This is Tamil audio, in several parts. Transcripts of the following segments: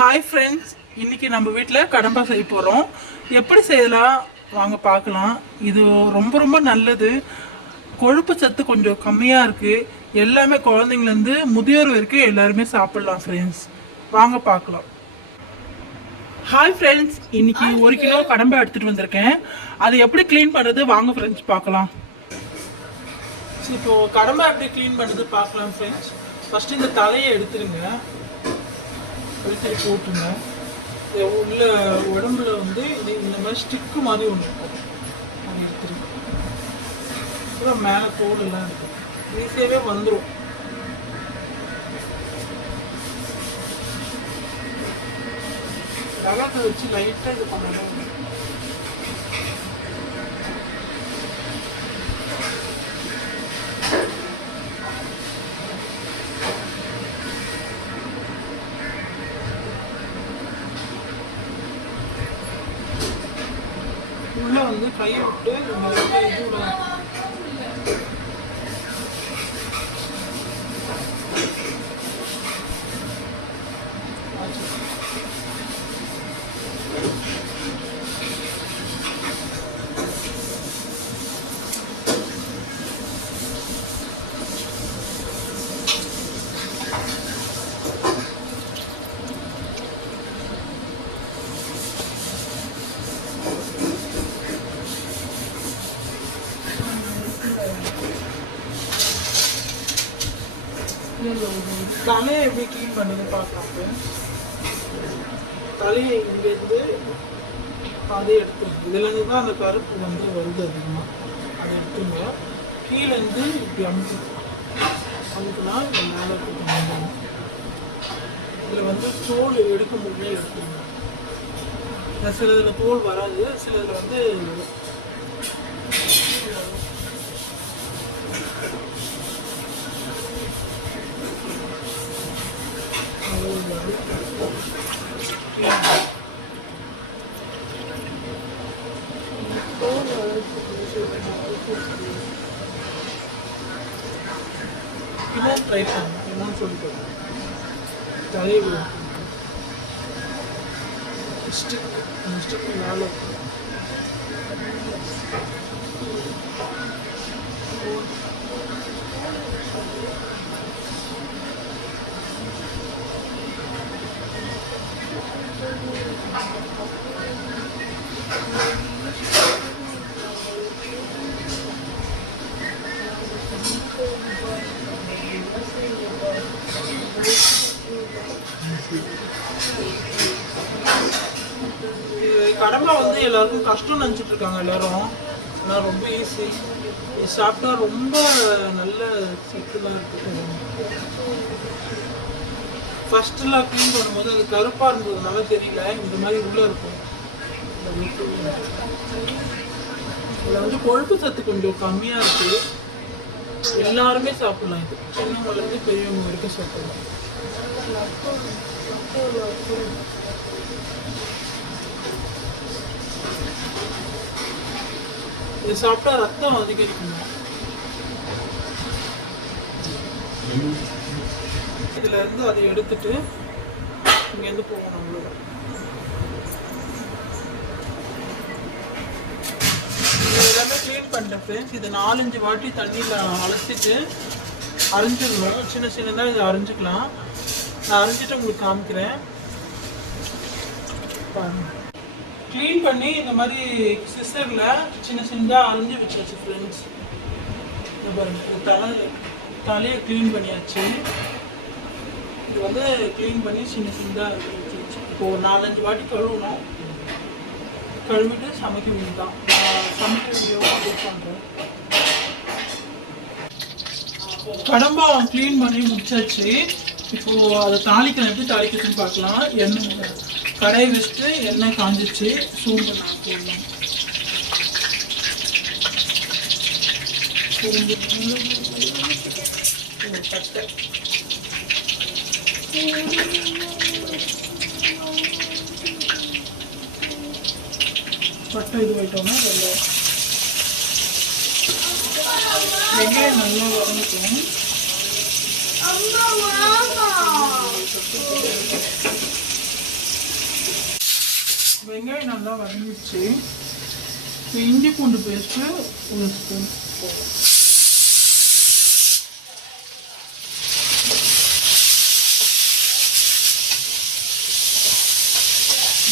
ஹாய் ஃப்ரெண்ட்ஸ், இன்றைக்கி நம்ம வீட்டில் கடம்பா செய்ய போகிறோம். எப்படி செய்யலாம் வாங்க பார்க்கலாம். இது ரொம்ப ரொம்ப நல்லது. கொழுப்பு சத்து கொஞ்சம் கம்மியாக இருக்குது. எல்லாமே குழந்தைங்கலேருந்து முதியோர் வரைக்கும் எல்லாருமே சாப்பிட்லாம் ஃப்ரெண்ட்ஸ். வாங்க பார்க்கலாம். ஹாய் ஃப்ரெண்ட்ஸ், இன்றைக்கி 1 கிலோ கடம்பா எடுத்துகிட்டு வந்திருக்கேன். அதை எப்படி க்ளீன் பண்ணுறது வாங்க ஃப்ரெண்ட்ஸ் பார்க்கலாம். இப்போது கடம்பா எப்படி க்ளீன் பண்ணுறது பார்க்கலாம் ஃப்ரெண்ட்ஸ். ஃபஸ்ட்டு இந்த தலையை எடுத்துருங்க, எடுத்து போட்டுங்க. உள்ள உடம்புல வந்து இது இந்த மாதிரி ஸ்டிக்கு மாதிரி ஒன்று இருக்கும், அது எடுத்துருங்க. அப்புறம் மேலே தோலெல்லாம் இருக்கும், ஈஸியாகவே வந்துடும். ரகத்தை வச்சு லைட்டாக இது பண்ணணும். உள்ள வந்து கையை விட்டு இதுல தலையை எப்படி க்ளீன் பண்ணுறது பார்க்கலாம். தலையை இங்கேருந்து அதை எடுத்துங்க. இதுலேருந்து தான் அந்த கருப்பு வந்து வருது அதிகமாக. அதை எடுத்துங்க. கீழேருந்து இப்படி அமுக்குனா இந்த மேலே வந்துடும். இதில் வந்து தோல் எடுக்க முடியல, எடுத்துங்க. சில இதில் தோல் வராது, சில இதில் வந்து இன்னும் ட்ரை பண்ண என்னன்னு சொல்லிட்டு தலையை ஸ்டிக் மேலே கடம்பா வந்து எல்லாருக்கும் கஷ்டம் நினச்சிட்டு இருக்காங்க எல்லாரும். ஆனால் ரொம்ப ஈஸி. சாப்பிட்டா ரொம்ப நல்ல சத்துலாம் இருக்குது. ஃபஸ்ட்டுலாம் க்ளீன் பண்ணும்போது அது கருப்பாக இருந்ததுனால தெரியல, இந்த மாதிரி உள்ளே இருக்கும். இதில் வந்து கொழுப்பு சத்து கொஞ்சம் கம்மியாக இருக்குது. எல்லாருமே சாப்பிடலாம். இது சின்னவங்கலேருந்து பெரியவங்க வரைக்கும் சாப்பிடலாம். இது சாப்பிட்டா ரத்தம் அதிகரிக்கும். இதுல இருந்து அதை எடுத்துட்டு இங்கேருந்து போகணும். அவ்வளோதான். இது எல்லாமே க்ளீன் பண்ணிட்டேன் ஃப்ரெண்ட்ஸ். இது 4-5 வாட்டி தண்ணியில் அலசிட்டு அரைஞ்சிடணும். சின்ன சின்னதாக இதை அரைஞ்சிக்கலாம். நான் அரைஞ்சிட்டு உங்களுக்கு காமிக்கிறேன் பாருங்க. க்ளீன் பண்ணி இந்த மாதிரி சிஸ்டரில் சின்ன சின்னதாக அரைஞ்சி வச்சாச்சு ஃப்ரெண்ட்ஸ். இந்த பாருங்க, தலையை க்ளீன் பண்ணியாச்சு. இது வந்து க்ளீன் பண்ணி சின்ன சின்னதாக வச்சு இப்போது 4-5 வாட்டி கழுவணும். கழுவிட்டு சமைக்க வேண்டியதான். சமைக்க வீடியோவும் அப்லோட் பண்ணுறேன். கடம்பா க்ளீன் பண்ணி முடிச்சாச்சு. இப்போது அதை தாளிக்கலாம். எப்படி தாளிக்கிறதுன்னு பார்க்கலாம். எண்ணெய் கடாயை வச்சுட்டு எண்ணெய் காஞ்சிச்சு. சூடு நான் போடலாம். சூடு பட்டை பட்டை இது போயிட்டோம்னா வெங்காயம் நல்லா வதங்கட்டும். வெங்காயம் நல்லா வதங்கிடுச்சு. இஞ்சி பூண்டு பேஸ்ட்டு ஒரு ஸ்பூன் போதும்.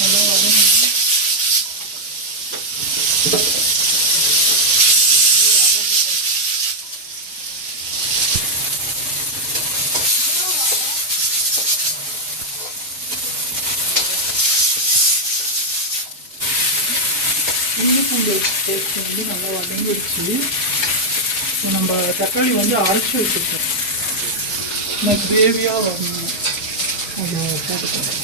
நல்லா வதங்கணும். இஞ்சி பூண்டு பேஸ்ட் வந்து நல்லா வதங்கிடுச்சு. இப்போ நம்ம தக்காளி வந்து அரைச்சி வச்சுருக்கோம். நான் கிரேவியாக வரணும். அதை போட்டுக்கிறேன்.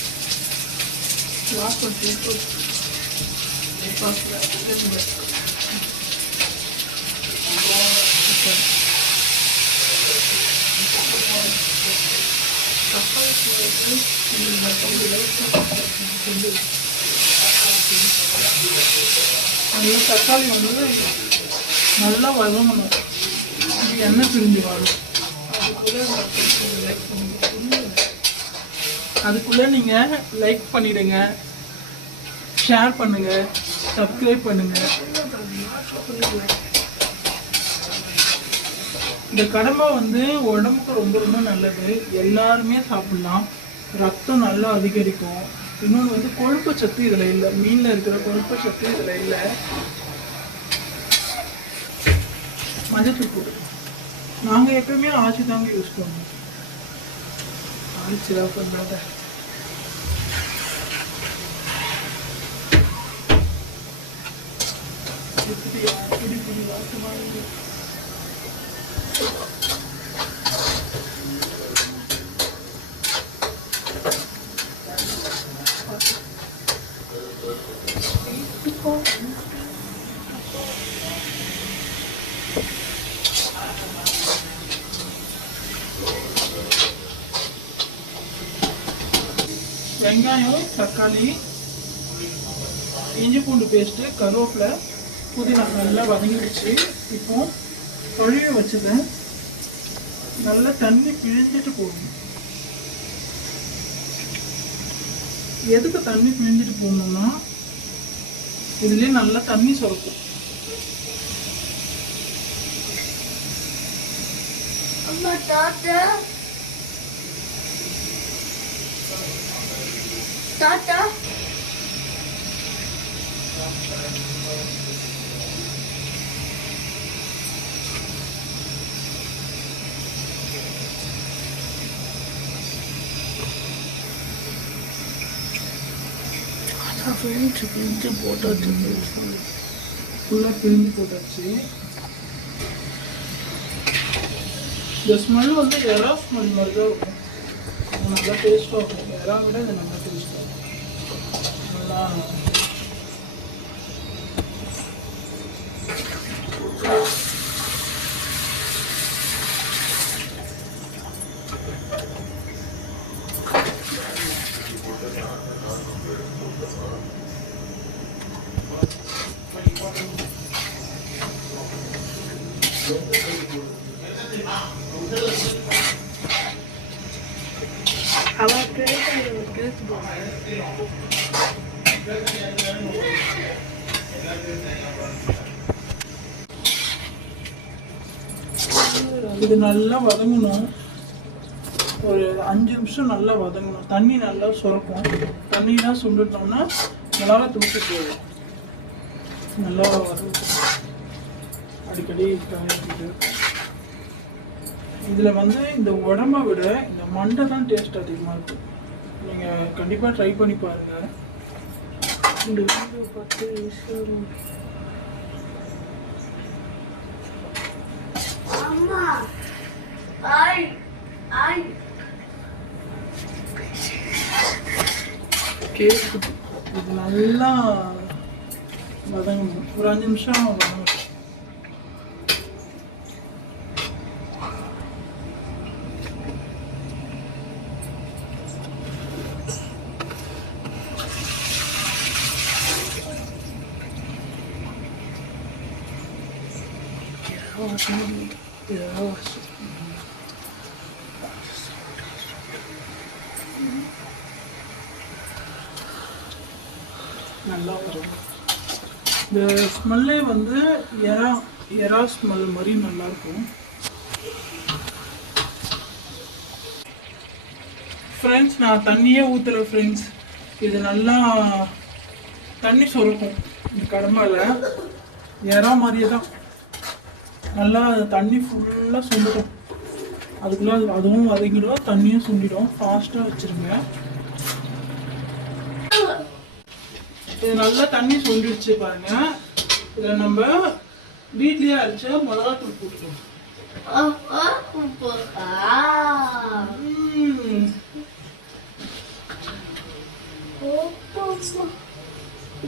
தக்காளி வந்து நல்லா வதங்கணும். எண்ணெய் பிரிஞ்சு வரும். அதுக்குள்ளே நீங்கள் லைக் பண்ணிடுங்க, ஷேர் பண்ணுங்க, சப்ஸ்கிரைப் பண்ணுங்க. இந்த கடம்பா வந்து உடம்புக்கு ரொம்ப ரொம்ப நல்லது. எல்லாருமே சாப்பிடலாம். ரத்தம் நல்லா அதிகரிக்கும். இன்னொன்று வந்து கொழுப்பு சத்து இதில் இல்லை. மீனில் இருக்கிற கொழுப்பு சத்து இதில் இல்லை. மஞ்சத்தூள் போட்டு நாங்கள் எப்பவுமே ஆச்சி தாங்க யூஸ் பண்ணுவோம். ஆச்சிடா பண்ணாத. வெங்காயம், தக்காளி, இஞ்சி பூண்டு பேஸ்ட்டு, கருவேப்பிலை, புதினா நல்லா வதங்கிடுச்சு. இப்போ கழுவி வச்சுது நல்லா தண்ணி பிழிஞ்சிட்டு போடணும். எதுக்கு தண்ணி பிழிஞ்சிட்டு போடணும்னா இதுலேயே நல்லா தண்ணி சுரக்கும். தாத்தா பிழிஞ்சு போட்டாச்சு. ஃபுல்லாக பிழிஞ்சு போட்டாச்சு. இந்த ஸ்மெல் வந்து எறா ஸ்மெல் மாதிரி தான் இருக்கும். நல்லா டேஸ்ட்டாக இருக்கும். எறா விட இது நல்லா டேஸ்ட்டாக இருக்கும். நல்லா இது நல்லா வதங்கணும். ஒரு 5 நிமிஷம் நல்லா வதங்கணும். தண்ணி நல்லா சுரக்கும். தண்ணிலாம் சுண்டுட்டோம்னா மிளகா தூக்கி போயிடும். நல்லா வதங்கணும். அடிக்கடி இதில் வந்து இந்த உடம்பை விட இந்த மண்டை தான் டேஸ்ட் அதிகமாக இருக்கும். நீங்கள் கண்டிப்பாக ட்ரை பண்ணி பாருங்கள். இந்த வீடியோ பார்த்து கேக்கு இது நல்லா வதங்கணும். ஒரு 5 நிமிஷம் வதங்கணும். நல்லா வரும். இந்த ஸ்மெல்லே வந்து எறா ஸ்மெல் மாதிரி நல்லாயிருக்கும். ஃப்ரெண்ட்ஸ் நான் தண்ணியே ஊற்றலை ஃப்ரெண்ட்ஸ். இது நல்லா தண்ணி சுரக்கும். இந்த கடம்பாவில் எறா மாதிரியே தான் நல்லா தண்ணி ஃபுல்லாக சுண்டிடும். அதுக்குள்ளே அதுவும் வதங்கிடும், தண்ணியும் சுண்டிடும். ஃபாஸ்ட்டாக வச்சுருங்க. இது நல்லா தண்ணி சுண்டிடுச்சு பாருங்க. இதில் நம்ம வீட்லேயே அரைச்ச மிளகாத்தூள் போட்டுக்கலாம்.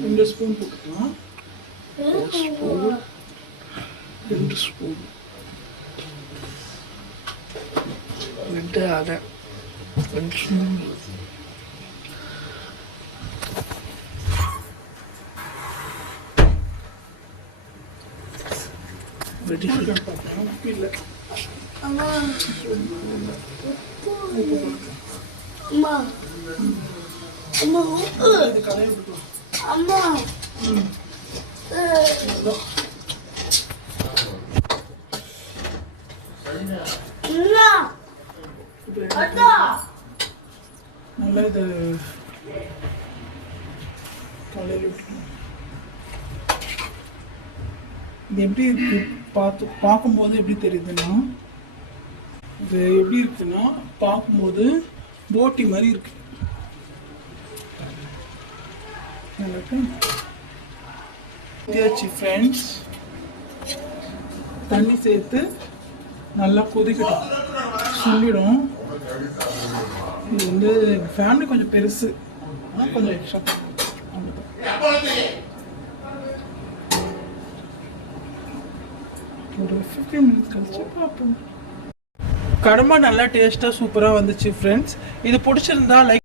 2 ஸ்பூன் போட்டுக்கலாம். 2 ஸ்பூன் அரை 2 ஸ்பூன். வெட்டி பார்த்தேன் இல்லை. அம்மா இது கலையை விட்டுக்கலாம். அம்மா நல்லா இது கலையில் விட்டுக்கலாம். இது எப்படி இருக்கு பார்க்கும்போது எப்படி தெரியுதுன்னா, இது எப்படி இருக்குன்னா பார்க்கும்போது போட்டி மாதிரி இருக்கு. ஃப்ரெண்ட்ஸ் தண்ணி சேர்த்து நல்லா கொதிக்கட்டும், சொல்லிடும். இது வந்து ஃபேமிலி கொஞ்சம் பெருசு, கொஞ்சம் எக்ஸ்ட்ரா ஒரு 15 மினிட்ஸ் கழிச்சு பார்ப்போம். கடம்பா நல்லா டேஸ்ட்டாக சூப்பராக வந்துச்சு ஃப்ரெண்ட்ஸ். இது பிடிச்சிருந்தா லைக்